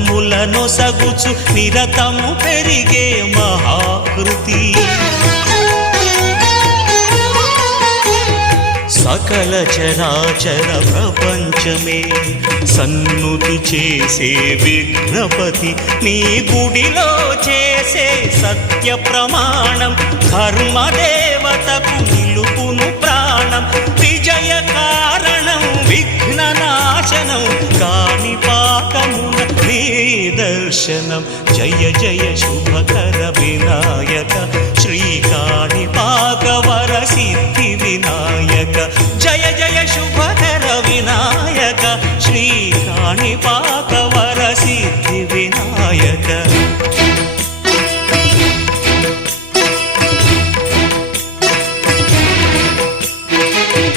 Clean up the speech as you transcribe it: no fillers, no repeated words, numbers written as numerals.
ఫలములను సగుచు నిరతము పెరిగే మహాకృతి. సకల చరాచర ప్రపంచమే సన్నుతి చేసే విఘ్నపతి, నీ గుడిలో చేసే సత్య ప్రమాణం ధర్మదేవతకు నిలుపును ప్రాణం. విజయ కారణం విఘ్ననాశనం కాణిపాకమున నీ దర్శనం. జయ జయ శుభకర వినాయక